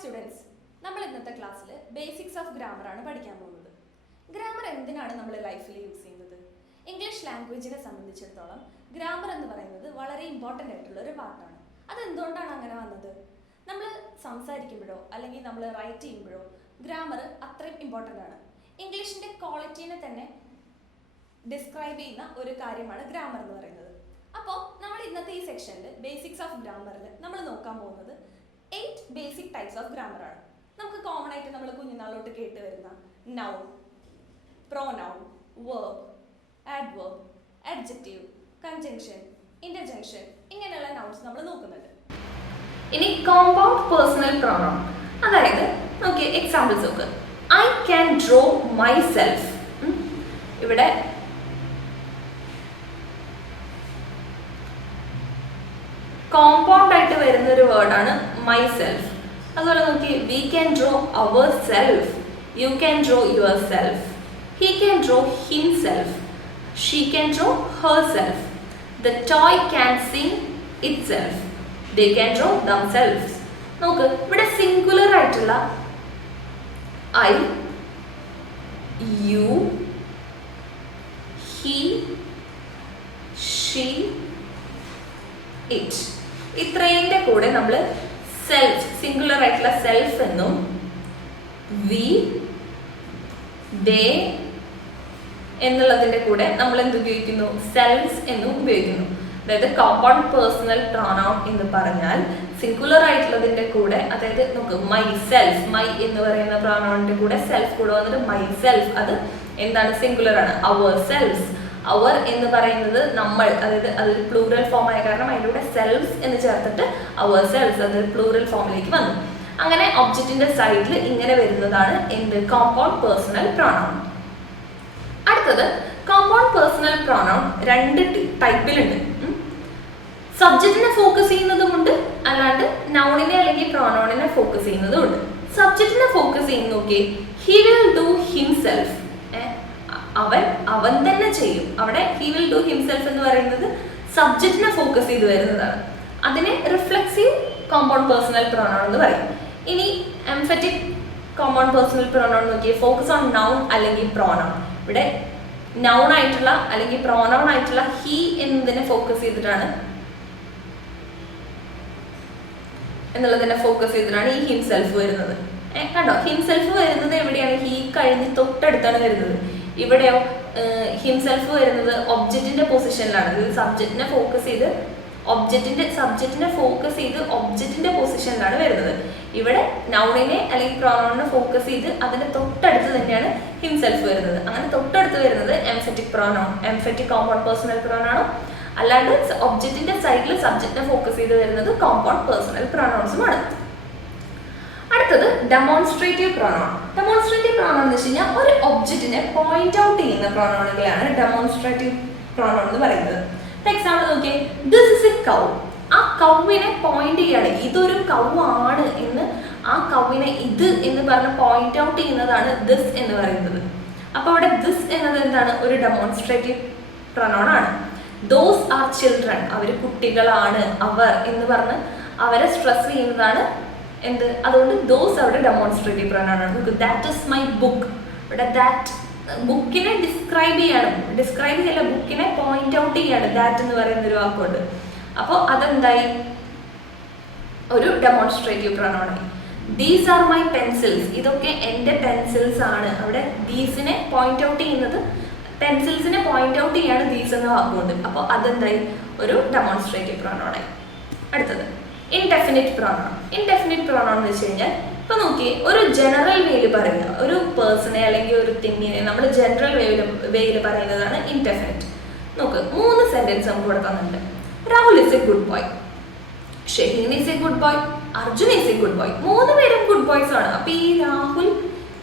Students, നമ്മൾ ഇന്നത്തെ ക്ലാസ്സിൽ ബേസിക്സ് ഓഫ് ഗ്രാമർ ആണ് പഠിക്കാൻ പോകുന്നത്. ഗ്രാമർ എന്തിനാണ് നമ്മൾ ലൈഫിൽ യൂസ് ചെയ്യുന്നത്? ഇംഗ്ലീഷ് ലാംഗ്വേജിനെ സംബന്ധിച്ചിടത്തോളം ഗ്രാമർ എന്ന് പറയുന്നത് വളരെ ഇമ്പോർട്ടൻ്റ് ആയിട്ടുള്ള ഒരു പാർട്ടാണ്. അതെന്തുകൊണ്ടാണ് അങ്ങനെ വന്നത്? നമ്മൾ സംസാരിക്കുമ്പോഴോ അല്ലെങ്കിൽ നമ്മൾ റൈറ്റ് ചെയ്യുമ്പോഴോ ഗ്രാമർ അത്രയും ഇമ്പോർട്ടൻ്റ് ആണ്. ഇംഗ്ലീഷിൻ്റെ ക്വാളിറ്റീനെ തന്നെ ഡിസ്ക്രൈബ് ചെയ്യുന്ന ഒരു കാര്യമാണ് ഗ്രാമർ എന്ന് പറയുന്നത്. അപ്പോൾ നമ്മൾ ഇന്നത്തെ ഈ സെക്ഷനിൽ ബേസിക്സ് ഓഫ് ഗ്രാമറിൽ നമ്മൾ നോക്കാൻ പോകുന്നത് 8 ബേസിക് ടൈപ്സ് ഓഫ് ഗ്രാമർ ആണ്. നമുക്ക് കോമൺ ആയിട്ട് നമ്മൾ കുഞ്ഞുനാളോട്ട് കേട്ട് വരുന്ന noun, pronoun, verb, adverb, adjective, conjunction, interjunction ഇങ്ങനെയുള്ള നൗൺസ് നമ്മൾ നോക്കുന്നുണ്ട്. ഇനി കോമ്പൗണ്ട് പേഴ്സണൽ പ്രോനൗൺ, അതായത് നോക്കിയ എക്സാമ്പിൾസ് നോക്ക്. I can draw my self. ഇവിടെ കോമ്പൗണ്ട് ആയിട്ട് വരുന്ന ഒരു വേർഡാണ് മൈ സെൽഫ്. അതുപോലെ നോക്കി, we can draw our self, you can draw your self, he can draw himself, she can draw her self, the toy can sing it self, they can draw themselves. നോക്ക്, ഇവിടെ singular ആയിട്ടുള്ള I, you, he, she, it ഇത്രയുടെ കൂടെ നമ്മൾ self, singular ആയിട്ടുള്ള self എന്നും we, they എന്നുള്ളതിന്റെ കൂടെ നമ്മൾ എന്ത് ഉപയോഗിക്കുന്നു? സെൽഫ്സ് എന്നും ഉപയോഗിക്കുന്നു. അതായത് കോമ്പൗണ്ട് പേഴ്സണൽ പ്രോനൗൺ എന്ന് പറഞ്ഞാൽ സിംഗുലർ ആയിട്ടുള്ളതിന്റെ കൂടെ, അതായത് നമുക്ക് മൈ സെൽഫ്, മൈ എന്ന് പറയുന്ന പ്രോനൗണിന്റെ കൂടെ സെൽഫ് കൂടെ വന്നിട്ട് മൈ സെൽഫ്, അത് എന്താണ്? സിംഗുലർ ആണ്. അവർ സെൽഫ്സ്, അവർ എന്ന് പറയുന്നത് നമ്മൾ, അതായത് അതൊരു പ്ലൂറൽ ഫോം ആയ കാരണം അതിൻ്റെ കൂടെ സെൽഫ്സ് എന്ന് ചേർത്തിട്ട് അവർ സെൽഫ്സ്, അതൊരു പ്ലൂറൽ ഫോമിലേക്ക് വന്നു. അങ്ങനെ ഒബ്ജക്റ്റിന്റെ സൈഡിൽ ഇങ്ങനെ വരുന്നതാണ് എന്ത്? Compound personal pronoun. അടുത്തത് കോമ്പൗണ്ട് പേഴ്സണൽ പ്രോനൗൺ രണ്ട് ടൈപ്പിലുണ്ട്. സബ്ജക്റ്റിനെ ഫോക്കസ് ചെയ്യുന്നതുമുണ്ട്, അല്ലാണ്ട് നൗണിനെ അല്ലെങ്കിൽ പ്രോനൗണിനെ ഫോക്കസ് ചെയ്യുന്നതുമുണ്ട്. സബ്ജക്റ്റിനെ ഫോക്കസ് ചെയ്യുന്ന നോക്കിയേ, ഹി വിൽ ഡു ഹിംസെൽഫ്, അവൻ തന്നെ ചെയ്യും. അവിടെ ഹി വിൽ ഡു ഹിംസെൽഫ് എന്ന് പറയുന്നത് സബ്ജക്റ്റിനെ ഫോക്കസ് ചെയ്ത് വരുന്നതാണ്. അതിനെ റിഫ്ലെക്സീവ് കോമ്പൗണ്ട് പേഴ്സണൽ പ്രോനൗൺ എന്ന് പറയും. ഇനി എംഫറ്റിക് കോമ്പൗണ്ട് പേഴ്സണൽ പ്രോനൗൺ നോക്കിയേ, ഫോക്കസ് ഓൺ നൗൺ അല്ലെങ്കിൽ പ്രോനൗൺ. ഇവിടെ നൗൺ ആയിട്ടുള്ള അല്ലെങ്കിൽ പ്രോനൗൺ ആയിട്ടുള്ള ഹി എന്നതിനെ ഫോക്കസ് ചെയ്തിട്ടാണ് ഈ ഹിംസെൽഫ് വരുന്നത്. കണ്ടോ, ഹിംസെൽഫ് വരുന്നത് എവിടെയാണ്? ഹി കഴിഞ്ഞ് തൊട്ടടുത്താണ് വരുന്നത്. ഇവിടെയോ ഹിംസെൽഫ് വരുന്നത് ഒബ്ജക്റ്റിന്റെ പൊസിഷനിലാണ്. ഇത് സബ്ജക്റ്റിനെ ഫോക്കസ് ചെയ്ത് ഒബ്ജക്റ്റിന്റെ പൊസിഷനിലാണ് വരുന്നത്. ഇവിടെ നൗണിനെ അല്ലെങ്കിൽ പ്രോനൗണിനെ ഫോക്കസ് ചെയ്ത് അതിന്റെ തൊട്ടടുത്ത് തന്നെയാണ് ഹിംസെൽഫ് വരുന്നത്. അങ്ങനെ തൊട്ടടുത്ത് വരുന്നത് എംഫറ്റിക് കോമ്പൗണ്ട് പേഴ്സണൽ പ്രോനൗണും, അല്ലാണ്ട് ഒബ്ജക്റ്റിന്റെ സൈഡിൽ സബ്ജക്റ്റിനെ ഫോക്കസ് ചെയ്ത് വരുന്നത് കോമ്പൗണ്ട് പേഴ്സണൽ പ്രോനൗൺസുമാണ്. അടുത്തത് ഡെമോൺസ്ട്രേറ്റീവ് പ്രോനൗൺ. ഡെമോൺസ്ട്രേറ്റീവ് പ്രോനൗൺ എന്ന് വെച്ച് കഴിഞ്ഞാൽ ഒരു ഒബ്ജക്റ്റിനെ പോയിന്റ് ഔട്ട് ചെയ്യുന്ന പ്രോനൗണുകളാണ് ഡെമോൺസ്ട്രേറ്റീവ് പ്രോനൗൺ എന്ന് പറയുന്നത്. ഫോർ എക്സാമ്പിൾ നോക്കിയേ, ദിസ് ഇസ് എ കൗ. ആ കൗവിനെ പോയിന്റ് ചെയ്യാണ്, ഇതൊരു കൗ ആണ് എന്ന്. ആ കൗവിനെ ഇത് എന്ന് പറഞ്ഞ് പോയിന്റ് ഔട്ട് ചെയ്യുന്നതാണ് ദിസ് എന്ന് പറയുന്നത്. അപ്പൊ അവിടെ ദിസ് എന്നത് എന്താണ്? ഒരു ഡെമോൺസ്ട്രേറ്റീവ് പ്രോനൗൺ ആണ്. ദോസ് ആർ ചിൽഡ്രൻ, അവര് കുട്ടികളാണ്, അവർ എന്ന് പറഞ്ഞ് അവരെ സ്ട്രെസ് ചെയ്യുന്നതാണ് എന്ത്? അതുകൊണ്ട് ദോസ് അവിടെ ഡെമോൺസ്ട്രേറ്റീവ് പ്രോനൗൺ ആണ്. നമുക്ക് ദാറ്റ് ഇസ് മൈ ബുക്ക്. ഇവിടെ ദാറ്റ് ബുക്കിനെ ഡിസ്ക്രൈബ് ചെയ്യല്ല, ബുക്കിനെ പോയിന്റ് ഔട്ട് ചെയ്യാണ് ദാറ്റ് എന്ന് പറയുന്ന ഒരു വാക്കുണ്ട്. അപ്പോൾ അതെന്തായി? ഒരു ഡെമോൺസ്ട്രേറ്റീവ് പ്രോനൗൺ ആയി. ദീസ് ആർ മൈ പെൻസിൽസ്, ഇതൊക്കെ എൻ്റെ പെൻസിൽസ് ആണ്. അവിടെ ദീസിനെ പോയിന്റ് ഔട്ട് ചെയ്യുന്നത്, പെൻസിൽസിനെ പോയിന്റ് ഔട്ട് ചെയ്യാണ് ദീസ് എന്ന വാക്കുകൊണ്ട്. അപ്പോൾ അതെന്തായി? ഒരു ഡെമോൺസ്ട്രേറ്റീവ് പ്രോനൗൺ ആയി. അടുത്തത് ഇൻഡെഫിനിറ്റ് പ്രോനൗൺ. ഇൻഡെഫിനിറ്റ് പ്രോനൗൺ എന്ന് വെച്ച് കഴിഞ്ഞാൽ, ഇപ്പൊ നോക്കിയേ, ഒരു ജനറൽ വേയിൽ പറയുക, ഒരു പേഴ്സണെ അല്ലെങ്കിൽ ഒരു തിങ്ങിനെ നമ്മൾ ജനറൽ വേയിൽ പറയുന്നതാണ് ഇൻഡെഫിനിറ്റ്. നോക്ക്, 3 സെന്റൻസ് നമുക്ക് ഇവിടെ തന്നിട്ടുണ്ട്. Rahul is A good boy, Shaheen is A good boy, Arjun is A good boy. 3 പേരും ഗുഡ് ബോയ്സ് ആണ്. അപ്പൊ ഈ രാഹുൽ,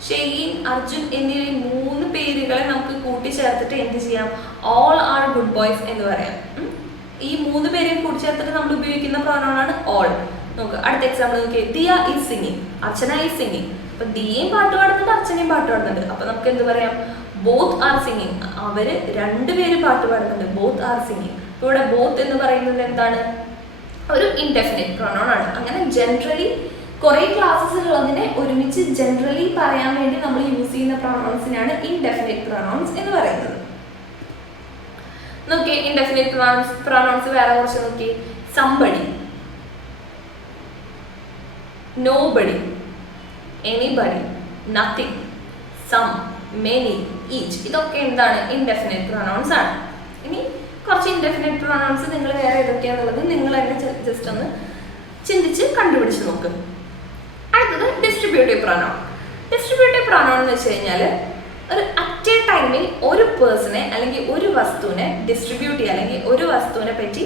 ഷഹീൻ, അർജുൻ എന്നിവ 3 പേരുകളെ നമുക്ക് കൂട്ടിച്ചേർത്തിട്ട് എന്ത് ചെയ്യാം? ഓൾ ആർ ഗുഡ് ബോയ്സ് എന്ന് പറയാം. ഈ 3 പേരെയും കൂട്ടിച്ചേർത്തിട്ട് നമ്മൾ ഉപയോഗിക്കുന്ന പ്രോനൗൺ ആണ് ഓൾ. നോക്ക്, അടുത്ത എക്സാമ്പിൾ നോക്കിയേ, Diya is singing, Archana is singing. അപ്പൊ ദിയയും പാട്ട് പാടുന്നുണ്ട്, അർച്ചനയും പാട്ട് പാടുന്നുണ്ട്. അപ്പൊ നമുക്ക് എന്ത് പറയാം? Both are singing. അവര് 2 പേര് പാട്ട് പാടുന്നുണ്ട്, ബോത്ത് ആർ സിംഗിങ്. അപ്പൊ ഇവിടെ ബോത്ത് എന്ന് പറയുന്നത് എന്താണ്? ഒരു ഇൻഡെഫിനിറ്റ് പ്രോനൗൺ ആണ്. അങ്ങനെ ജനറലി കുറേ ക്ലാസ്സസ് ഉള്ളതിനെ ഒരുമിച്ച് ജനറലി പറയാൻ വേണ്ടി നമ്മൾ യൂസ് ചെയ്യുന്ന പ്രൊനൗൺസിനാണ് ഇൻഡെഫിനിറ്റ് പ്രൊനൗൺസ് എന്ന് പറയുന്നത്. നോക്കിയേ, ഇൻഡെഫിനിറ്റ് പ്രൊനൗൺസ് വേറെ കുറച്ച് നോക്കിയേ. Somebody, nobody, anybody, nothing, some, many, each. ഇതൊക്കെ എന്താണ്? ഇൻഡെഫിനിറ്റ് പ്രൊനൗൺസ് ആണ്. ഇനി കുറച്ച് ഇൻഡെഫിനിറ്റ് പ്രൊനൗൺസ് നിങ്ങൾ വേറെ ഏതൊക്കെയാണെന്നുള്ളത് നിങ്ങൾ തന്നെ ജസ്റ്റ് ഒന്ന് ചിന്തിച്ച് കണ്ടുപിടിച്ച് നോക്കും. അടുത്തത് ഡിസ്ട്രിബ്യൂട്ടീവ് പ്രൊനൗൺ. ഡിസ്ട്രിബ്യൂട്ടീവ് പ്രൊനൗൺ എന്ന് വെച്ച് കഴിഞ്ഞാൽ ഒരു അറ്റ് എ ടൈമിൽ ഒരു പേഴ്സണെ അല്ലെങ്കിൽ ഒരു വസ്തുവിനെ ഡിസ്ട്രിബ്യൂട്ട് ചെയ്യുക, അല്ലെങ്കിൽ ഒരു വസ്തുവിനെ പറ്റി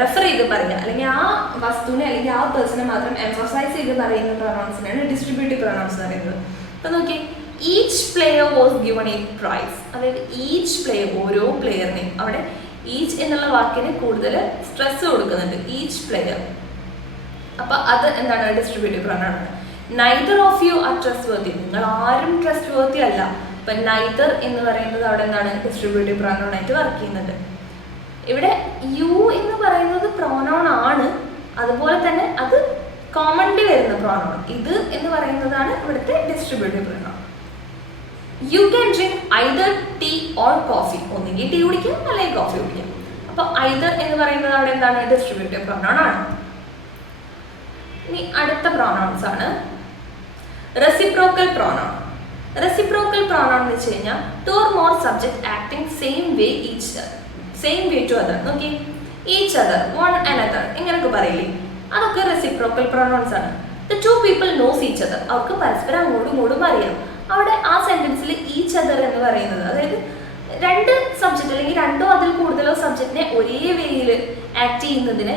റെഫർ ചെയ്ത് പറയുക, അല്ലെങ്കിൽ ആ വസ്തുവിനെ അല്ലെങ്കിൽ ആ പേഴ്സണെ മാത്രം എംഫസൈസ് ചെയ്ത് പറയുന്ന പ്രൊനൗൺസിനാണ് ഡിസ്ട്രിബ്യൂട്ടീവ് പ്രൊനൗൺസ് എന്ന് പറയുന്നത്. അപ്പോൾ നോക്കി, each player was given a prize. അതായത് ഈച്ച് പ്ലെയർ, ഓരോ പ്ലെയറിനെയും, അവിടെ ഈച്ച് എന്നുള്ള വാക്കിന് കൂടുതൽ സ്ട്രെസ് കൊടുക്കുന്നുണ്ട്, ഈച്ച് പ്ലെയർ. അപ്പൊ അത് എന്താണ്? ഡിസ്ട്രിബ്യൂട്ടീവ് പ്രൊനൗൺ ആണ്. Neither of you are trustworthy. നിങ്ങൾ ആരും ട്രസ്റ്റ് വർത്തി അല്ല. അപ്പൊ നൈദർ എന്ന് പറയുന്നത് അവിടെ എന്താണ്? ഡിസ്ട്രിബ്യൂട്ടീവ് പ്രൊനൗൺ ആയിട്ട് വർക്ക് ചെയ്യുന്നുണ്ട്. ഇവിടെ യു എന്ന് പറയുന്നത് പ്രൊനൗൺ ആണ്, അതുപോലെ തന്നെ അത് കോമൺലി വരുന്ന പ്രൊനൗൺ. ഇത് എന്ന് പറയുന്നതാണ് ഇവിടുത്തെ distributive pronoun. You can drink either tea or coffee. ഒന്നുകിൽ ടീ കുടിക്കാം അല്ലെങ്കിൽ കോഫി കുടിക്കാം. അപ്പൊ ഐദർ എന്ന് പറയുന്നത് അവിടെ എന്താണ്? ഡിസ്ട്രിബ്യൂട്ടീവ് പ്രൊനൗൺ ആണ്. ഇനി അടുത്ത പ്രൊനൗൺസ് ആണ് റെസിപ്രോക്കൽ പ്രൊനൗൺ. റെസിപ്രോക്കൽ പ്രൊനൗൺ എന്ന് വെച്ച് കഴിഞ്ഞാൽ two or more subject acting same way to other. നോക്കി, ഈച്ച് അതർ, വൺ അനദർ, ഇങ്ങനൊക്കെ പറയില്ലേ, അതൊക്കെ റെസിപ്രോക്കൽ പ്രൊനൗൺസ് ആണ്. The two people knows each other. അവർക്ക് പരസ്പരം അങ്ങോട്ടും ഇങ്ങോട്ടും അറിയാം. അവിടെ ആ സെന്റൻസിൽ ഈച്ച് അതർ എന്ന് പറയുന്നത്, അതായത് രണ്ട് സബ്ജക്റ്റ് അല്ലെങ്കിൽ രണ്ടോ അതിൽ കൂടുതലോ സബ്ജക്റ്റിനെ ഒരേ വേയിൽ ആക്ട് ചെയ്യുന്നതിനെ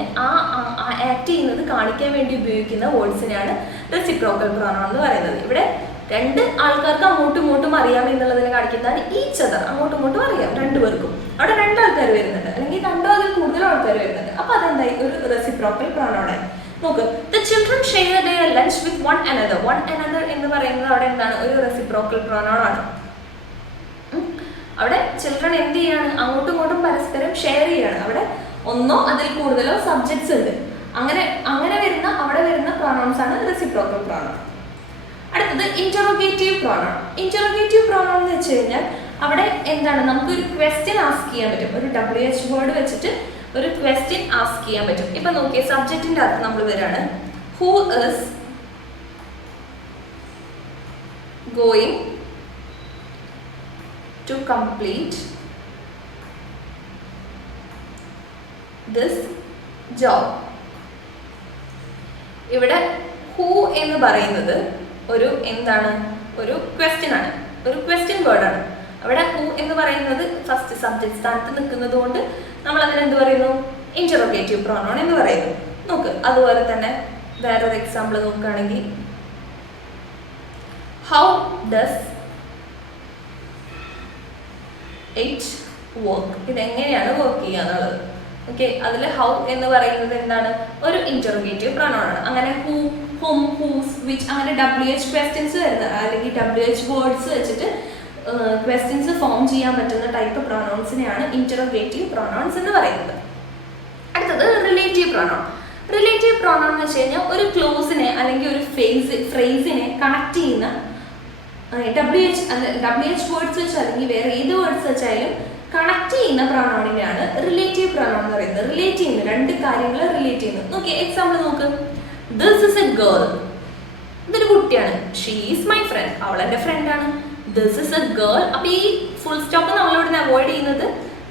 ആക്ട് ചെയ്യുന്നത് കാണിക്കാൻ വേണ്ടി ഉപയോഗിക്കുന്ന വേർഡ്സിനെയാണ് റെസിപ്രോക്കൽ പ്രൊനൗൺ എന്ന് പറയുന്നത്. ഇവിടെ രണ്ട് ആൾക്കാർക്ക് അങ്ങോട്ടും ഇങ്ങോട്ടും അറിയാം എന്നുള്ളതിനെ കാണിക്കുന്നതാണ് ഈച്ച് അതർ. അങ്ങോട്ടും ഇങ്ങോട്ടും അറിയാം രണ്ടുപേർക്കും. അവിടെ രണ്ട് ആൾക്കാർ വരുന്നുണ്ട്, അല്ലെങ്കിൽ രണ്ടോ അതിൽ കൂടുതലോ ആൾക്കാർ വരുന്നുണ്ട്. അപ്പൊ അതെന്തായി? ഒരു റെസിപ്രോക്കൽ പ്രൊനൗൺ ആയി. നോക്ക്, the children share their lunch with one another. One another എന്ന് പറയുന്നത് അവിടെ എന്താണ്? ഒരു റെസിപ്രോക്കൽ പ്രൊനൗൺ ആണ്. അവിടെ ചിൽഡ്രൻ എന്ത് ചെയ്യാണ്? അങ്ങോട്ടും ഇങ്ങോട്ടും പരസ്പരം ഷെയർ ചെയ്യാണ്. അവിടെ ഒന്നോ അതിൽ കൂടുതലോ സബ്ജക്ട്സ് ഉണ്ട്. അങ്ങനെ വരുന്ന അവിടെ വരുന്ന പ്രൊനൗൺസ് ആണ് റെസിപ്രോക്കൽ പ്രൊനൗൺ. അടുത്തത് ഇന്ററോഗേറ്റീവ് പ്രൊനൗൺ. ഇന്ററോഗേറ്റീവ് പ്രൊനൗൺ എന്ന് വെച്ച് കഴിഞ്ഞാൽ അവിടെ എന്താണ്? നമുക്കൊരു ക്വസ്റ്റ്യൻ ആസ്ക് ചെയ്യാൻ പറ്റും. ഒരു WH വേർഡ് വെച്ചിട്ട് ഒരു ക്വസ്റ്റ്യൻ ആസ്ക് ചെയ്യാൻ പറ്റും. ഇപ്പൊ നോക്കിയേ, സബ്ജക്റ്റിന്റെ അകത്ത് നമ്മൾ വരാണ്. Who is going to complete this job. ഇവിടെ ഹൂ എന്ന് പറയുന്നത് ഒരു എന്താണ്? ഒരു ക്വസ്റ്റ്യൻ ആണ്, ഒരു ക്വസ്റ്റ്യൻ വേർഡ് ആണ്. അവിടെ ഹൂ എന്ന് പറയുന്നത് ഫസ്റ്റ് സബ്ജക്ട് സ്ഥാനത്ത് നിൽക്കുന്നത് കൊണ്ട് നമ്മൾ അതിന് എന്ത് പറയുന്നു? ഇന്ററോഗേറ്റീവ് പ്രൊനൗൺ എന്ന് പറയുന്നു. നോക്ക്, അതുപോലെ തന്നെ വേറൊരു എക്സാമ്പിൾ നോക്കുകയാണെങ്കിൽ, ഹൗ ഡസ് ഇറ്റ് വർക്ക്. ഇതെങ്ങനെയാണ് വർക്ക് ചെയ്യുക എന്നുള്ളത്. ഓക്കെ, അതിൽ ഹൗ എന്ന് പറയുന്നത് എന്താണ്? ഒരു ഇന്ററോഗേറ്റീവ് പ്രൊനൗൺ ആണ്. അങ്ങനെ ഹൂ, ഹും, ഹൂസ്, വിച്ച്, അങ്ങനെ WH ക്വസ്റ്റ്യൻസ് വരുന്ന അല്ലെങ്കിൽ WH വേർഡ്സ് വെച്ചിട്ട് ക്വസ്റ്റ്യൻസ് ഫോം ചെയ്യാൻ പറ്റുന്ന ടൈപ്പ് പ്രൊനൗൺസിനെയാണ് ഇന്ററോഗേറ്റീവ് പ്രൊനൗൺസ് എന്ന് പറയുന്നത്. അടുത്തത് റിലേറ്റീവ് പ്രൊനൗൺ. റിലേറ്റീവ് പ്രൊനൗൺ എന്ന് വെച്ച് കഴിഞ്ഞാൽ ഒരു ക്ലോസിനെ അല്ലെങ്കിൽ ഒരു ഫ്രേസിനെ കണക്ട് ചെയ്യുന്ന WH വേർഡ്സ് വെച്ച് അല്ലെങ്കിൽ വേറെ ഏത് വേർഡ്സ് വെച്ചാലും കണക്ട് ചെയ്യുന്ന പ്രൊനൗണിനെയാണ് റിലേറ്റീവ് പ്രൊനൗൺ എന്ന് പറയുന്നത്. റിലേറ്റ് ചെയ്യുന്ന രണ്ട് കാര്യങ്ങൾ റിലേറ്റ് ചെയ്യുന്നത്. നോക്കി, എക്സാമ്പിൾ നോക്ക്. This is A girl. ഇതൊരു കുട്ടിയാണ്. She is my friend. അവൾ എൻ്റെ ഫ്രണ്ടാണ്. This is A girl. അപ്പൊ ഈ ഫുൾ സ്റ്റോപ്പ് നമ്മളിവിടെ അവോയ്ഡ് ചെയ്യുന്നത്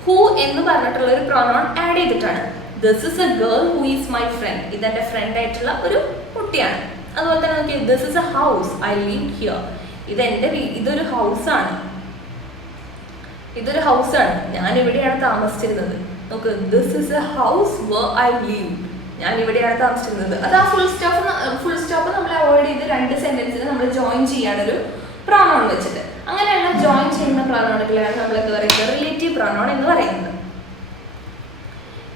ഹൂ എന്ന് പറഞ്ഞിട്ടുള്ള ഒരു പ്രൊനൗൺ ആഡ് ചെയ്തിട്ടാണ്. This is A girl who is my friend. ഇതെന്റെ ഫ്രണ്ട് ആയിട്ടുള്ള ഒരു കുട്ടിയാണ്. അതുപോലെ തന്നെ നോക്കി, this is A house I leave here. ഇതൊരു ഹൗസാണ്. ഇതൊരു ഹൗസാണ്, ഞാൻ ഇവിടെയാണ് താമസിച്ചിരുന്നത്. നോക്ക്, this is A house where I live. ഞാൻ ഇവിടെയാണ് താമസിച്ചിരുന്നത്. അത് ആ ഫുൾ സ്റ്റോപ്പ് നമ്മൾ അവോയ്ഡ് ചെയ്ത് രണ്ട് സെന്റൻസിന് നമ്മൾ ജോയിൻ ചെയ്യാനൊരു പ്രൊനൗൺ വെച്ചിട്ട്, അങ്ങനെയുള്ള ജോയിൻ ചെയ്യുന്ന പ്രൊനൗണുകളാണ് നമ്മൾ എന്താ പറയുന്നത്? റിലേറ്റീവ് പ്രൊനൗൺ എന്ന് പറയുന്നത്.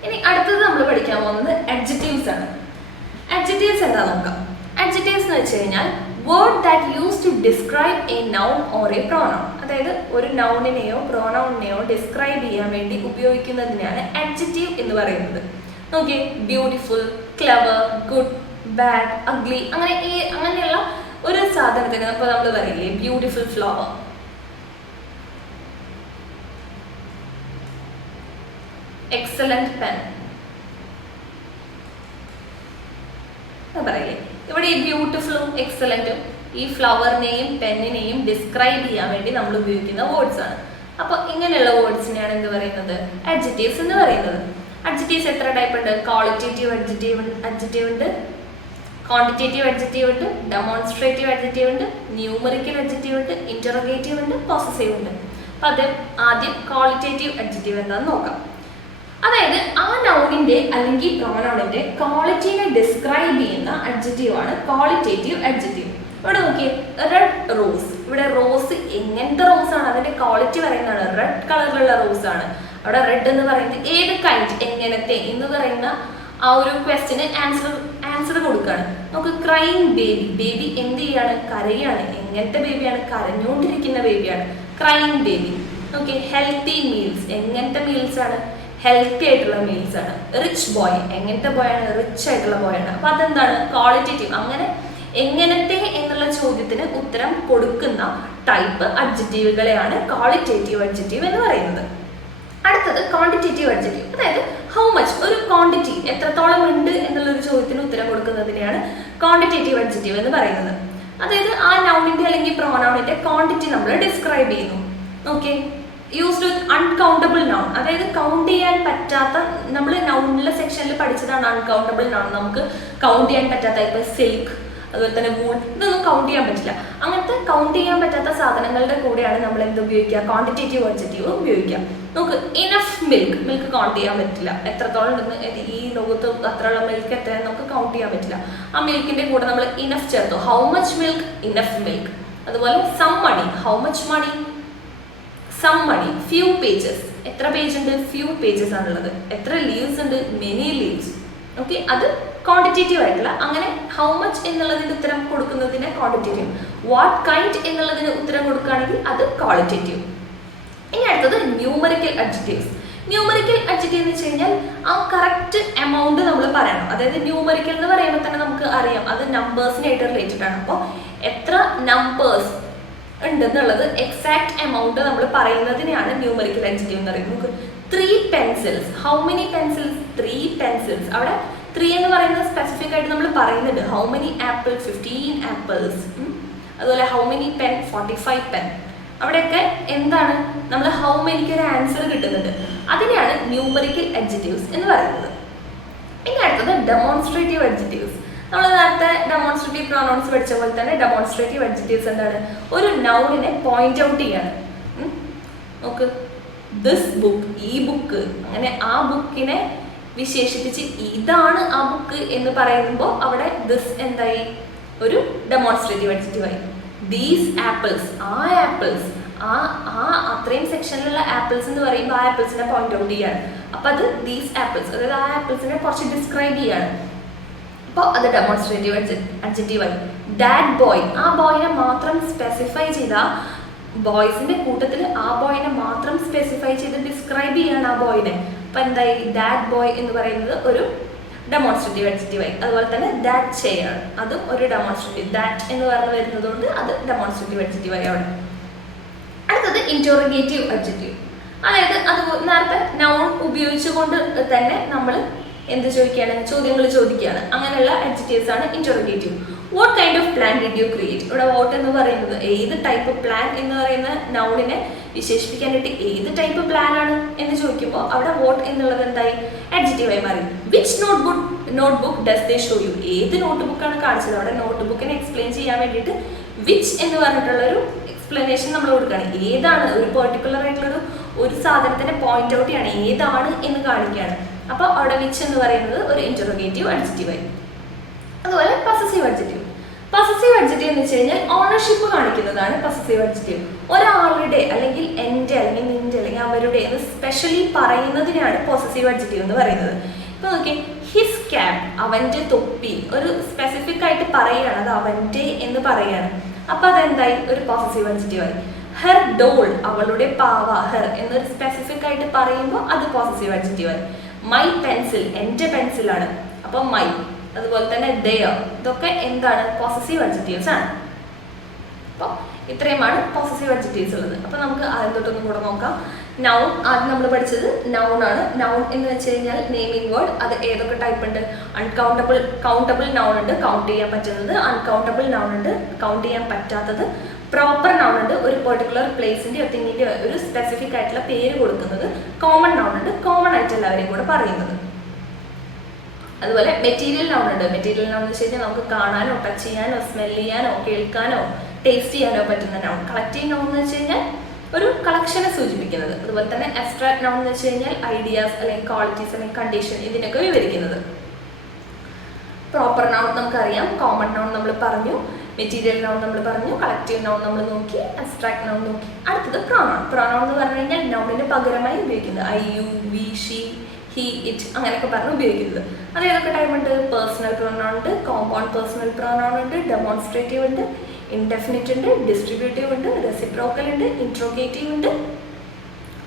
ഇനി അടുത്തത് നമ്മൾ പഠിക്കാൻ പോകുന്നത് അഡ്ജക്റ്റീവ്സ് ആണ്. അഡ്ജക്റ്റീവ്സ് എന്താ നോക്കാം. അഡ്ജക്റ്റീവ്സ് എന്ന് വെച്ച് കഴിഞ്ഞാൽ word that use to describe a noun or a pronoun. അതായത് ഒരു നൗണിനെയോ പ്രോനൗണിനെയോ ഡിസ്ക്രൈബ് ചെയ്യാൻ വേണ്ടി ഉപയോഗിക്കുന്നതിനാണ് അഡ്ജക്റ്റീവ് എന്ന് പറയുന്നത്. നോക്കിയേ, beautiful, clever, good, bad, ugly, അങ്ങനെയുള്ള ഒരു സാധനത്തിന് ഇപ്പോൾ നമ്മൾ പറയില്ലേ ബ്യൂട്ടിഫുൾ ഫ്ലവർ, എക്സലന്റ് പെൻ പറയില്ലേ. ഇവിടെ ഈ ബ്യൂട്ടിഫുളും എക്സലന്റും ഈ ഫ്ലവറിനെയും പെന്നിനെയും ഡിസ്ക്രൈബ് ചെയ്യാൻ വേണ്ടി നമ്മൾ ഉപയോഗിക്കുന്ന വേർഡ്സ് ആണ്. അപ്പൊ ഇങ്ങനെയുള്ള വേർഡ്സിനെയാണ് എന്ത് പറയുന്നത്? അഡ്ജക്റ്റീവ്സ് എന്ന് പറയുന്നത്. അഡ്ജക്റ്റീവ്സ് എത്ര ടൈപ്പ് ഉണ്ട്? ക്വാളിറ്റേറ്റീവ് അഡ്ജക്റ്റീവ് ഉണ്ട്, ക്വാണ്ടിറ്റേറ്റീവ് അഡ്ജക്റ്റീവ് ഉണ്ട്, ഡെമോൺസ്ട്രേറ്റീവ് അഡ്ജക്റ്റീവ് ഉണ്ട്, ന്യൂമറിക്കൽ അഡ്ജക്റ്റീവ് ഉണ്ട്, ഇന്ററോഗേറ്റീവ് ഉണ്ട്, പോസസീവ് ഉണ്ട്. അപ്പൊ അത് ആദ്യം ക്വാളിറ്റേറ്റീവ് അഡ്ജക്റ്റീവ് എന്താണെന്ന് നോക്കാം. അതായത് ആ നൗണിന്റെ അല്ലെങ്കിൽ പ്രോനൗണിന്റെ ക്വാളിറ്റിനെ ഡിസ്ക്രൈബ് ചെയ്യുന്ന അഡ്ജക്റ്റീവ് ആണ് ക്വാളിറ്റേറ്റീവ് അഡ്ജക്റ്റീവ്. ഇവിടെ നോക്കിയേ, റെഡ് റോസ്. ഇവിടെ റോസ് എങ്ങനത്തെ റോസ് ആണ്? അതിന്റെ ക്വാളിറ്റി പറയുന്നതാണ്. റെഡ് കളറിലുള്ള റോസ് ആണ്. അവിടെ റെഡ് എന്ന് പറയുന്നത് ഏത് കൈൻഡ്, എങ്ങനത്തെ എന്ന് പറയുന്ന ആ ഒരു ക്വസ്റ്റിന് ആൻസർ കൊടുക്കുകയാണ്. നമുക്ക് ക്രൈം ബേബി, ബേബി എന്ത് ചെയ്യാണ്? കരയാണ്. എങ്ങനത്തെ ബേബിയാണ്? കരഞ്ഞുകൊണ്ടിരിക്കുന്ന ബേബിയാണ് crying baby. Okay, healthy meals, എങ്ങനത്തെ മീൽസ് ആണ്? ഹെൽത്തി ആയിട്ടുള്ള മീൽസ് ആണ്. റിച്ച് ബോയ്, എങ്ങനത്തെ ബോയ് ആണ്? റിച്ച് ആയിട്ടുള്ള ബോയ് ആണ്. അപ്പൊ അതെന്താണ്? ക്വാളിറ്റേറ്റീവ്. അങ്ങനെ എങ്ങനത്തെ എന്നുള്ള ചോദ്യത്തിന് ഉത്തരം കൊടുക്കുന്ന ടൈപ്പ് അഡ്ജക്റ്റീവുകളെയാണ് ക്വാളിറ്റേറ്റീവ് അഡ്ജക്റ്റീവ് എന്ന് പറയുന്നത്. അടുത്തത് ക്വാണ്ടിറ്റേറ്റീവ് അഡ്ജക്റ്റീവ്. അതായത് ഹൗ മച്ച്, ഒരു ക്വാണ്ടിറ്റി എത്രത്തോളം ഉണ്ട് എന്നുള്ളൊരു ചോദ്യത്തിന് ഉത്തരം കൊടുക്കുന്നതിനെയാണ് ക്വാണ്ടിറ്റേറ്റീവ് അഡ്ജക്റ്റീവ് എന്ന് പറയുന്നത്. അതായത് ആ നൗണിന്റെ അല്ലെങ്കിൽ പ്രോനൗണിന്റെ ക്വാണ്ടിറ്റി നമ്മൾ ഡിസ്ക്രൈബ് ചെയ്യുന്നു. ഓക്കെ, യൂസ്ഡ് വിത്ത് അൺകൗണ്ടബിൾ നൗൺ. അതായത് കൗണ്ട് ചെയ്യാൻ പറ്റാത്ത, നമ്മൾ നൗണിലെ സെക്ഷനിൽ പഠിച്ചതാണ് അൺകൗണ്ടബിൾ നൗൺ. നമുക്ക് കൗണ്ട് ചെയ്യാൻ പറ്റാത്ത, ഇപ്പൊ സിൽക്ക്, അതുപോലെ തന്നെ വൂൾ, ഇതൊന്നും കൗണ്ട് ചെയ്യാൻ പറ്റില്ല. അങ്ങനത്തെ കൗണ്ട് ചെയ്യാൻ പറ്റാത്ത സാധനങ്ങളുടെ കൂടെയാണ് നമ്മൾ എന്ത് ഉപയോഗിക്കുക? ക്വാണ്ടിറ്റേറ്റീവ് അഡ്ജക്റ്റീവ് ഉപയോഗിക്കുക. നമുക്ക് ഇനഫ് മിൽക്ക്, മിൽക്ക് കൗണ്ട് ചെയ്യാൻ പറ്റില്ല. എത്രത്തോളം ഉണ്ടെന്ന് ഈ ലോകത്ത് അത്രയുള്ള മിൽക്ക് എത്രയാണ് നമുക്ക് കൗണ്ട് ചെയ്യാൻ പറ്റില്ല. ആ മിൽക്കിന്റെ കൂടെ നമ്മൾ ഇനഫ് ചേർത്തു. How much milk? Enough milk. അതുപോലെ some money, how much money? Some money. Few pages, എത്ര പേജ് ഉണ്ട്? ഫ്യൂ പേജസ് ആണുള്ളത്. എത്ര ലീവ്സ് ഉണ്ട്? Many leaves. ഓക്കെ, അത് ക്വാണ്ടിറ്റേറ്റീവ് ആയിട്ടുള്ള. അങ്ങനെ ഹൗ മച്ച് എന്നുള്ളതിന് ഉത്തരം കൊടുക്കുന്നതിന് ക്വാണ്ടിറ്റേറ്റീവ്. വാട്ട് കൈൻഡ് എന്നുള്ളതിന് ഉത്തരം കൊടുക്കുകയാണെങ്കിൽ അത് ക്വാളിറ്റേറ്റീവ്. ഇനി അടുത്തത് ന്യൂമറിക്കൽ അഡ്ജക്റ്റീവ്സ്. ന്യൂമറിക്കൽ അഡ്ജക്റ്റീവ് എന്ന് വെച്ച് കഴിഞ്ഞാൽ ആ കറക്റ്റ് എമൗണ്ട് നമ്മൾ പറയണം. അതായത് ന്യൂമറിക്കൽ എന്ന് പറയുമ്പോൾ തന്നെ നമുക്ക് അറിയാം അത് നമ്പേഴ്സിനായിട്ട് റിലേറ്റഡ് ആണ്. അപ്പോൾ എത്ര നമ്പേഴ്സ് ഉണ്ടെന്നുള്ളത് എക്സാക്ട് എമൗണ്ട് നമ്മൾ പറയുന്നതിനെയാണ് ന്യൂമറിക്കൽ അഡ്ജക്റ്റീവ് എന്ന് പറയുന്നത്. നമുക്ക് 3 pencils. How many pencils? 3 pencils. അവിടെ 3 എന്ന് പറയുന്നത് സ്പെസിഫിക് ആയിട്ട് നമ്മൾ പറയുന്നുണ്ട്. How many apples? 15 ആപ്പിൾസ്. അതുപോലെ ഹൗ മെനി പെൻ? 45 പെൻ. അവിടെയൊക്കെ എന്താണ് നമ്മൾ ഹൗ മെനിക്ക് ഒരു ആൻസർ കിട്ടുന്നുണ്ട്. അതിനെയാണ് ന്യൂമറിക്കൽ അഡ്ജക്റ്റീവ്സ് എന്ന് പറയുന്നത്. ഇനി അടുത്തത് ഡെമോൺസ്ട്രേറ്റീവ് അഡ്ജക്റ്റീവ്സ്. നമ്മൾ നേരത്തെ ഡെമോൺസ്ട്രേറ്റീവ് പ്രോനൗൺസ് പഠിച്ച പോലെ തന്നെ ഡെമോൺസ്ട്രേറ്റീവ് അഡ്ജക്റ്റീവ്സ് എന്താണ്? ഒരു നൗണിനെ പോയിന്റ് ഔട്ട് ചെയ്യാണ്. നോക്ക്, ദിസ് ബുക്ക്, ഈ ബുക്ക്, അങ്ങനെ ആ ബുക്കിനെ വിശേഷിപ്പിച്ച് ഇതാണ് ആ ബുക്ക് എന്ന് പറയുമ്പോൾ അവിടെ ദിസ് എന്തായി? ഒരു ഡെമോൺസ്ട്രേറ്റീവ് അഡ്ജക്റ്റീവ് ആയി. ദീസ് ആപ്പിൾസ്, ആ ആപ്പിൾസ്, ആ അത്രയും സെക്ഷനിലുള്ള ആപ്പിൾസ് എന്ന് പറയുമ്പോൾ ആ ആപ്പിൾസിനെ പോയിന്റ് ഔട്ട് ചെയ്യാണ്. അപ്പൊ അത് ദീസ് ആപ്പിൾസ്, അതായത് ആ ആപ്പിൾസിനെ കുറച്ച് ഡിസ്ക്രൈബ് ചെയ്യാണ്. അപ്പോൾ അത് ഡെമോൺസ്ട്രേറ്റീവ് അഡ്ജക്റ്റീവ് ആയി. ദാറ്റ് ബോയ്, ആ ബോയിനെ മാത്രം സ്പെസിഫൈ ചെയ്ത, ബോയ്സിന്റെ കൂട്ടത്തിൽ ആ ബോയിനെ മാത്രം സ്പെസിഫൈ ചെയ്ത് ഡിസ്ക്രൈബ് ചെയ്യാണ് ആ ബോയിനെ. അപ്പൊ എന്തായി? ദാറ്റ് ബോയ് എന്ന് പറയുന്നത് ഒരു ഡെമോൺസ്ട്രേറ്റീവ് അഡ്ജക്റ്റീവ് ആയി. അതുപോലെ തന്നെ ദാറ്റ് ചെയർ, അതും ഒരു ഡെമോൺസ്ട്രേറ്റീവ്. ദാറ്റ് എന്ന് പറഞ്ഞു വരുന്നത് കൊണ്ട് അത് ഡെമോൺസ്ട്രേറ്റീവ് അഡ്ജക്റ്റീവ് ആയി അവിടെ. അടുത്തത് ഇന്ററോഗേറ്റീവ് അഡ്ജക്റ്റീവ്. അതായത് അത് നേരത്തെ നൗൺ ഉപയോഗിച്ചുകൊണ്ട് തന്നെ നമ്മൾ എന്ത് ചോദിക്കുകയാണ്? ചോദ്യങ്ങൾ ചോദിക്കുകയാണ്. അങ്ങനെയുള്ള അഡ്ജക്റ്റീവ്സ് ആണ് interrogative. What kind of plan did you create? ഇവിടെ വാട്ട് എന്ന് പറയുന്നത് ഏത് ടൈപ്പ് പ്ലാൻ എന്ന് പറയുന്ന നൗണിനെ വിശേഷിപ്പിക്കാനായിട്ട് ഏത് ടൈപ്പ് പ്ലാൻ ആണ് എന്ന് ചോദിക്കുമ്പോൾ അവിടെ വാട്ട് എന്നുള്ളത് എന്തായി? അഡ്ജക്റ്റീവായി മാറി. Which notebook does they show you? ഏത് നോട്ട്ബുക്കാണ് കാണിച്ചത്? അവിടെ നോട്ട്ബുക്കിനെ എക്സ്പ്ലെയിൻ ചെയ്യാൻ വേണ്ടിയിട്ട് വിച്ച് എന്ന് പറഞ്ഞിട്ടുള്ളൊരു എക്സ്പ്ലനേഷൻ നമ്മൾ കൊടുക്കുകയാണ്. ഏതാണ്? ഒരു പെർട്ടിക്കുലർ ആയിട്ടുള്ളൊരു ഒരു സാധനത്തിനെ പോയിന്റ് ഔട്ട് ചെയ്യാണ്, ഏതാണ് എന്ന് കാണിക്കുകയാണ്. അപ്പൊ അവിടെ വിച്ച് എന്ന് പറയുന്നത് ഒരു ഇന്ററോഗേറ്റീവ് അഡ്ജക്റ്റീവായി. അതുപോലെ പൊസസീവ് അഡ്ജക്റ്റീവ്. പൊസസീവ് അഡ്ജക്റ്റീവ് എന്ന് വെച്ച് കഴിഞ്ഞാൽ ഓണർഷിപ്പ് കാണിക്കുന്നതാണ് പൊസസീവ് അഡ്ജക്റ്റീവ്. ഒരാളുടെ അല്ലെങ്കിൽ എൻ്റെ അല്ലെങ്കിൽ നിന്റെ അല്ലെങ്കിൽ അവരുടെ എന്ന് സ്പെഷ്യലി പറയുന്നതിനാണ് പൊസസീവ് അഡ്ജക്റ്റീവ് എന്ന് പറയുന്നത്. ഇപ്പൊ നോക്കി, ഹിസ് ക്യാപ്, അവന്റെ തൊപ്പി, ഒരു സ്പെസിഫിക് ആയിട്ട് പറയുകയാണ്, അത് അവന്റെ എന്ന് പറയാണ്. അപ്പൊ അതെന്തായി? ഒരു പൊസസീവ് അഡ്ജക്റ്റീവായി. ഹെർ ഡോൾ, അവളുടെ പാവ, ഹെർ എന്നൊരു സ്പെസിഫിക് ആയിട്ട് പറയുമ്പോൾ അത് പൊസസീവ് അഡ്ജക്റ്റീവായി. മൈ പെൻസിൽ, എൻ്റെ പെൻസിലാണ്. അപ്പൊ മൈ അതുപോലെ തന്നെ their, ഇതൊക്കെ എന്താണ് പോസസീവ് അഡ്ജക്റ്റീവ്സ് ആണ്. അപ്പോൾ ഇത്രയുമാണ് പോസസീവ് അഡ്ജക്റ്റീവ്സ് ഉള്ളത്. അപ്പോൾ നമുക്ക് ആദ്യം തൊട്ടൊന്നും കൂടെ നോക്കാം. നൗൺ ആദ്യം നമ്മൾ പഠിച്ചത് നൗൺ ആണ്. നൗൺ എന്ന് വെച്ച് കഴിഞ്ഞാൽ നെയിമിംഗ് വേർഡ്. അത് ഏതൊക്കെ ടൈപ്പ് ഉണ്ട്? കൗണ്ടബിൾ നൗൺ ഉണ്ട്, കൗണ്ട് ചെയ്യാൻ പറ്റുന്നത്. അൺകൗണ്ടബിൾ നൗൺ ഉണ്ട്, കൗണ്ട് ചെയ്യാൻ പറ്റാത്തത്. പ്രോപ്പർ നൗൺ ഉണ്ട്, ഒരു പെർട്ടിക്കുലർ പ്ലേസിന്റെ തിങ്ങിന്റെ ഒരു സ്പെസിഫിക് ആയിട്ടുള്ള പേര് കൊടുക്കുന്നത്. കോമൺ നൗൺ ഉണ്ട്, കോമൺ ആയിട്ട് എല്ലാവരെയും കൂടെ പറയുന്നത്. അതുപോലെ മെറ്റീരിയൽ നൗൺ ഉണ്ട്. മെറ്റീരിയൽ നൗൺ എന്ന് വെച്ച് കഴിഞ്ഞാൽ നമുക്ക് കാണാനോ ടച്ച് ചെയ്യാനോ സ്മെൽ ചെയ്യാനോ കേൾക്കാനോ ടേസ്റ്റ് ചെയ്യാനോ പറ്റുന്ന നൗൺ. കളക്റ്റീവ് നൗൺ എന്ന് വെച്ച് കഴിഞ്ഞാൽ ഒരു കളക്ഷനെ സൂചിപ്പിക്കുന്നത്. അതുപോലെ തന്നെ അബ്സ്ട്രാക്ട് നൗൺ എന്ന് വെച്ച് കഴിഞ്ഞാൽ ഐഡിയാസ് അല്ലെങ്കിൽ ക്വാളിറ്റീസ് അല്ലെങ്കിൽ കണ്ടീഷൻ ഇതിനൊക്കെ വിവരിക്കുന്നത്. പ്രോപ്പർ നൗൺ നമുക്കറിയാം, കോമൺ നൗൺ നമ്മൾ പറഞ്ഞു, മെറ്റീരിയൽ നൗൺ നമ്മൾ പറഞ്ഞു, കളക്റ്റീവ് നൗൺ നമ്മൾ നോക്കി, അബ്സ്ട്രാക്ട് നൗൺ നോക്കി. അടുത്തത് പ്രോനൗൺ. പ്രോനൗൺ എന്ന് പറഞ്ഞു കഴിഞ്ഞാൽ നൗണിന് പകരമായി ഉപയോഗിക്കുന്നത്. I, you, we, she, he, it അങ്ങനെയൊക്കെ പറഞ്ഞ് ഉപയോഗിക്കുന്നത്. അത് ഏതൊക്കെ ടൈം ഉണ്ട്? പേഴ്സണൽ പ്രോനൗൺ ഉണ്ട്, കോമ്പൗണ്ട് പേഴ്സണൽ പ്രോനൗൺ ഉണ്ട്, ഡെമോൺസ്ട്രേറ്റീവ് ഉണ്ട്, ഇൻഡെഫിനിറ്റ് ഉണ്ട്, ഡിസ്ട്രിബ്യൂട്ടീവ് ഉണ്ട്, റെസിപ്രോക്കൽ ഉണ്ട്, ഇൻട്രോഗേറ്റീവ് ഉണ്ട്.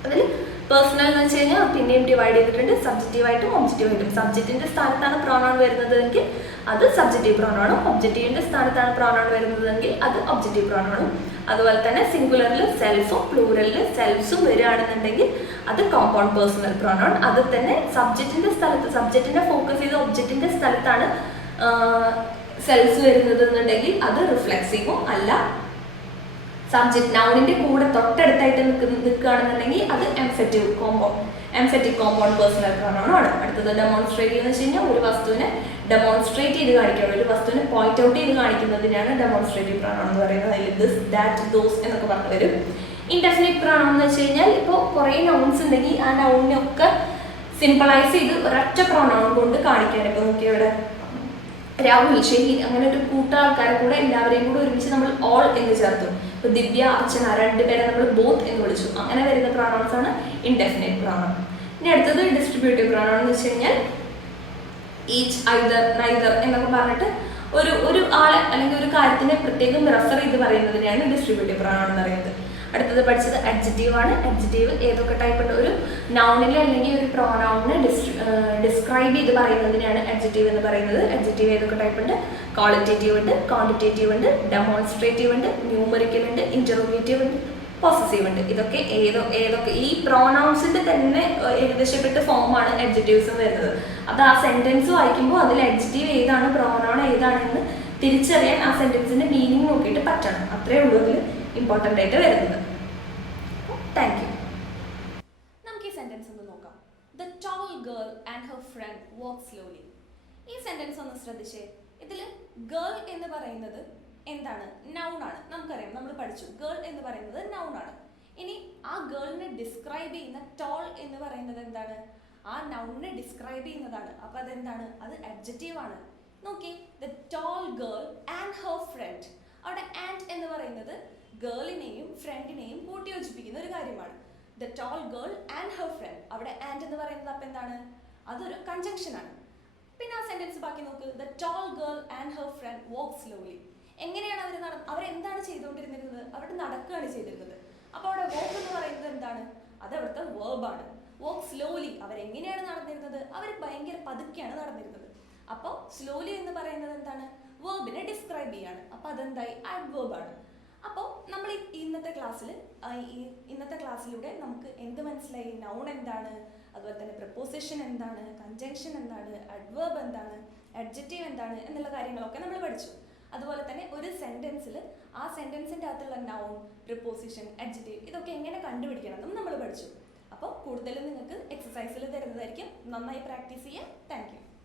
അതിൽ പേഴ്സണൽ എന്ന് വെച്ച് കഴിഞ്ഞാൽ പിന്നെയും ഡിവൈഡ് ചെയ്തിട്ടുണ്ട്, സബ്ജക്റ്റീവായിട്ടും ഒബ്ജക്റ്റീവായിട്ടും. സബ്ജക്റ്റിന്റെ സ്ഥാനത്താണ് പ്രോനൗൺ വരുന്നതെങ്കിൽ അത് സബ്ജക്റ്റീവ് പ്രോനൗണും, ഒബ്ജക്റ്റീവിന്റെ സ്ഥാനത്താണ് പ്രോനൗൺ വരുന്നതെങ്കിൽ അത് ഒബ്ജക്റ്റീവ് പ്രോനൗണും. അതുപോലെ തന്നെ സിംഗുലറിൽ സെൽഫും പ്ലൂറലിൽ സെൽഫ്സും വരികയാണെന്നുണ്ടെങ്കിൽ അത് കോമ്പൗണ്ട് പേഴ്സണൽ പ്രോനൗൺ. അത് തന്നെ സബ്ജക്റ്റിന്റെ സ്ഥലത്ത്, സബ്ജക്റ്റിനെ ഫോക്കസ് ചെയ്ത് ഒബ്ജക്റ്റിന്റെ സ്ഥലത്താണ് സെൽസ് വരുന്നത് എന്നുണ്ടെങ്കിൽ അത് റിഫ്ലെക്സീവും അല്ല. സബ്ജക്ട് നൗണിന്റെ കൂടെ തൊട്ടടുത്തായിട്ട് നിൽക്കുകയാണെന്നുണ്ടെങ്കിൽ അത് എംഫറ്റിക് കോമ്പൗണ്ട് പേഴ്സണൽ പ്രോനൗൺ ആണ്. അടുത്തത് ഡെമോൺസ്ട്രേറ്റ് എന്ന് വെച്ച് കഴിഞ്ഞാൽ ഒരു വസ്തുവിനെ ഡെമോൺസ്ട്രേറ്റ് ചെയ്ത് കാണിക്കണം, ഒരു വസ്തുവിനെ പോയിന്റ് ഔട്ട് ചെയ്ത് കാണിക്കുന്നതിനാണ് ഡെമോൺസ്ട്രേറ്റീവ് പ്രോനൗൺ എന്ന് പറയുന്നത്. അതിൽ ദിസ്, ദാറ്റ്, ദോസ് എന്നൊക്കെ പറഞ്ഞു വരും. ഇൻഡെഫിനിറ്റ് പ്രോനൗൺ എന്ന് വെച്ച് കഴിഞ്ഞാൽ ഇപ്പോൾ കുറേ നൗൺസ് ഉണ്ടെങ്കിൽ ആ നൗണിനൊക്കെ സിംപിളൈസ് ചെയ്ത് ഒരൊറ്റ പ്രോനൗൺ കൊണ്ട് കാണിക്കാൻ. ഇപ്പോൾ നോക്കിയവിടെ രാഹുൽ, ഷഹീൻ അങ്ങനെ ഒരു കൂട്ട ആൾക്കാരെ കൂടെ എല്ലാവരെയും കൂടെ ഒരുമിച്ച് നമ്മൾ ഓൾ എന്ന് ചേർത്തു. ഇപ്പൊ ദിവ്യ, അർച്ചന രണ്ടുപേരെ നമ്മൾ ബോത്ത് എന്ന് വിളിച്ചു. അങ്ങനെ വരുന്ന പ്രോനൗൺസ് ആണ് ഇൻഡെഫിനിറ്റ് പ്രോനൗൺ. ഇനി അടുത്തത് ഡിസ്ട്രിബ്യൂട്ടീവ് പ്രോനൗൺ എന്ന് വെച്ച് കഴിഞ്ഞാൽ ഈച്ച്, ഐദർ, നൈദർ എന്നൊക്കെ പറഞ്ഞിട്ട് ഒരു ആളെ അല്ലെങ്കിൽ ഒരു കാര്യത്തിനെ പ്രത്യേകം റെഫർ ചെയ്ത് പറയുന്നതിനെയാണ് ഡിസ്ട്രിബ്യൂട്ടീവ് പ്രോനൗൺ എന്ന് പറയുന്നത്. അടുത്തത് പഠിച്ചത് അഡ്ജക്റ്റീവ് ആണ്. അഡ്ജക്റ്റീവ് ഏതൊക്കെ ടൈപ്പ് ഉണ്ട്? ഒരു നൗണിൽ അല്ലെങ്കിൽ ഒരു പ്രോനൗണിനെ ഡിസ്ക്രൈബ് ചെയ്ത് പറയുന്നതിനാണ് അഡ്ജക്റ്റീവ് എന്ന് പറയുന്നത്. അഡ്ജക്റ്റീവ് ഏതൊക്കെ ടൈപ്പ് ഉണ്ട്? ക്വാളിറ്റേറ്റീവ് ഉണ്ട്, ക്വാണ്ടിറ്റേറ്റീവ് ഉണ്ട്, ഡെമോൺസ്ട്രേറ്റീവ് ഉണ്ട്, ന്യൂമറിക്കൽ ഉണ്ട്, ഇന്ററോഗേറ്റീവ് ഉണ്ട്, പോസസീവ് ഉണ്ട്. ഇതൊക്കെ ഏതൊക്കെ ഈ പ്രോനൗൺസിന്റെ തന്നെ ഏകദേശപ്പെട്ട ഫോമാണ് അഡ്ജക്റ്റീവ്സും വരുന്നത്. അത് ആ സെന്റൻസ് വായിക്കുമ്പോൾ അതിൽ അഡ്ജക്റ്റീവ് ഏതാണ് പ്രോനൗൺ ഏതാണെന്ന് തിരിച്ചറിയാൻ ആ സെന്റൻസിന്റെ മീനിങ് നോക്കിയിട്ട് പറ്റണം. അത്രേ ഉള്ളൂ അതിൽ ഇമ്പോർട്ടൻ്റ് ആയിട്ട് വരുന്നത്. Thank you. നമുക്ക് ഈ സെന്റൻസ് ഒന്ന് നോക്കാം. The toll girl and her front walk slowly. ഈ സെന്റൻസ് ഒന്ന് ശ്രദ്ധിച്ചേ. ഇതിൽ ഗേൾ എന്ന് പറയുന്നത് എന്താണ്? നൗൺ ആണ്. നമുക്കറിയാം, നമ്മൾ പഠിച്ചു ഗേൾ എന്ന് പറയുന്നത് നൗൺ ആണ്. ഇനി ആ ഗേളിനെ ഡിസ്ക്രൈബ് ചെയ്യുന്ന ടോൾ എന്ന് പറയുന്നത് എന്താണ്? ആ നൗണിനെ ഡിസ്ക്രൈബ് ചെയ്യുന്നതാണ്. അപ്പൊ അതെന്താണ്? അത് അഡ്ജക്റ്റീവ് ആണ്. നോക്കി, the toll girl and her front. അവിടെ ആൻഡ് എന്ന് പറയുന്നത് ഗേളിനെയും ഫ്രണ്ടിനെയും കൂട്ടിയോജിപ്പിക്കുന്ന ഒരു കാര്യമാണ്. The toll girl and her front. അവിടെ ആൻഡ് എന്ന് പറയുന്നത് അപ്പം എന്താണ്? അതൊരു കൺജങ്ഷൻ ആണ്. പിന്നെ ആ സെന്റൻസ് ബാക്കി നോക്ക്. The toll girl and her front walk slowly. എങ്ങനെയാണ് അവരെന്താണ് ചെയ്തുകൊണ്ടിരുന്നത്? അവർ നടക്കുകയാണ് ചെയ്തിരുന്നത്. അപ്പൊ അവിടെ വാക്ക് എന്ന് പറയുന്നത് എന്താണ്? അത് അവിടുത്തെ വേർബാണ്. വാക്ക് സ്ലോലി. അവരെങ്ങനെയാണ് നടന്നിരുന്നത്? അവർ ഭയങ്കര പതുക്കെയാണ് നടന്നിരുന്നത്. അപ്പോൾ സ്ലോലി എന്ന് പറയുന്നത് എന്താണ്? വേർബിനെ ഡിസ്ക്രൈബ് ചെയ്യാണ്. അപ്പൊ അതെന്തായി? ആഡ്വേർബ് ആണ്. അപ്പോൾ നമ്മൾ ഇന്നത്തെ ക്ലാസ്സിലൂടെ നമുക്ക് എന്ത് മനസ്സിലായി? നൗൺ എന്താണ്, അതുപോലെ തന്നെ പ്രിപ്പോസിഷൻ എന്താണ്, കൺജങ്ഷൻ എന്താണ്, അഡ്വേർബ് എന്താണ്, അഡ്ജക്റ്റീവ് എന്താണ് എന്നുള്ള കാര്യങ്ങളൊക്കെ നമ്മൾ പഠിച്ചു. അതുപോലെ തന്നെ ഒരു സെന്റൻസിൽ ആ സെന്റൻസിൻ്റെ അകത്തുള്ള നൗൺ, പ്രിപ്പോസിഷൻ, അഡ്ജക്റ്റീവ് ഇതൊക്കെ എങ്ങനെ കണ്ടുപിടിക്കണം എന്നും നമ്മൾ പഠിച്ചു. അപ്പോൾ കൂടുതലും നിങ്ങൾക്ക് എക്സസൈസിൽ തരുന്നതായിരിക്കും. നന്നായി പ്രാക്ടീസ് ചെയ്യാം. Thank you.